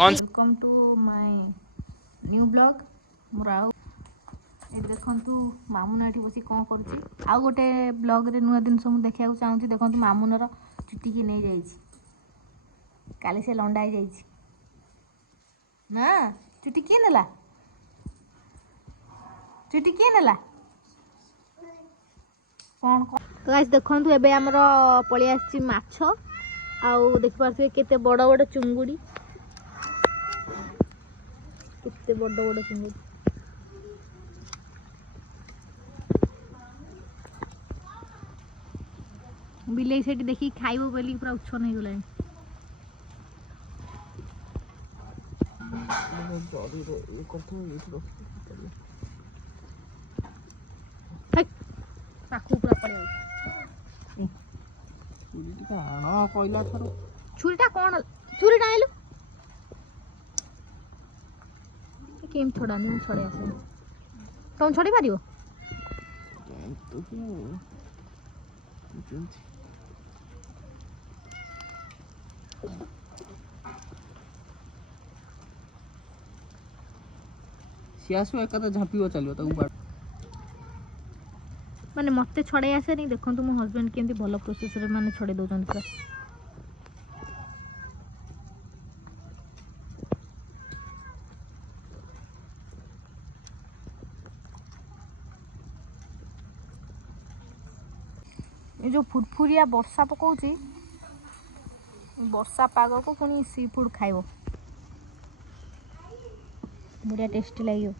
welcome to my new blog मोर देखु मामुन ये बस कौन कर आउ गोटे ब्लॉग रे नुआ जिन देखा चाहूँगी देखो मामुनर चुटी की नहीं जाइए काली से लंडा ही जाइए ना चुटी किए नेला चुटी किए नेला कौन कौन तो गाइस देखु एबे हमर पळि आछि माछ आउ देख पारथिबे केते बड़ बड़ चुंगुडी केते बड़ बड़ चुंगुडी बिले सेठी देखि खाइबो बोली पूरा उछन हो गलानी जड़ी रे ये करथो ये पाखु पूरा पड़े छुरीटा आण कहला थरो छुरीटा कोन छुरीटा आइलो केम छोड़ा नहीं छोड़े आसे तुम छोड़ी पारियो तो सियासु एका झापियो चलियो ताऊ माने मते छड़े आसे नहीं देखो मो हस्बैंड केमती भल प्रोसेस रे माने छड़े दउचन पूरा ये जो फुरफुरिया वर्षा पकाउची वर्षा पाग को पुनी सी फूड खाइबो बढ़िया टेस्टी लागियो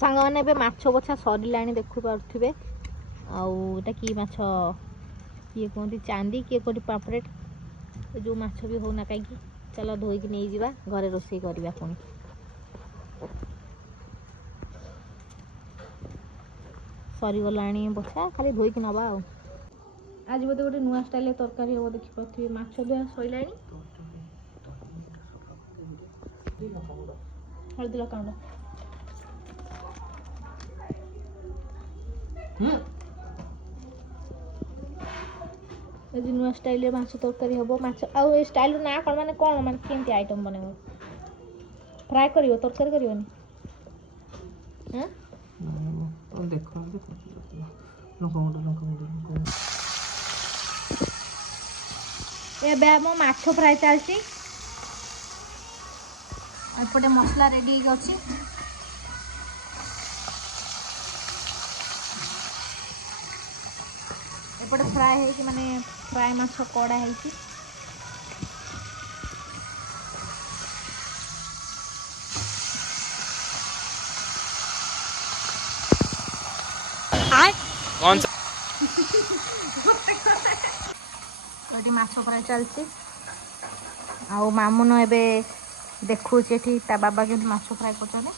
सांग मैंने ए माछ बछा सरिला देखु पारे आउटा कि माछ किए कहते चांदी किए कौटी पापलेट जो माछ भी होना कहीं चलो धोईकी नहीं जावा घरे रोषे करवा पुणी सरीगला बछा खाली धोईकी नवा आज बोधे गोटे नुआ स्टाइल तरकारी हम देखिपे माछ धुआ सैला हलदी लकाउंड आज नुआ स्टाइल माछ तरकारी हम माछ आउ ए स्टाइल ना कौन माने कौन माने केमती आइटम बनेबो फ्राई करियो तरकारी करियोनी हां तो देखो लंका ए बे मो माछ फ्राई चलची एपटे मसला रेडी हो गछि एपटे फ्राई है कि माने फ्राई माछ कड़ा है कि कौन सा तो माछ फ्राई चलती आउ मामुन एबे देखुचे ता बाबा के माछ फ्राई करछने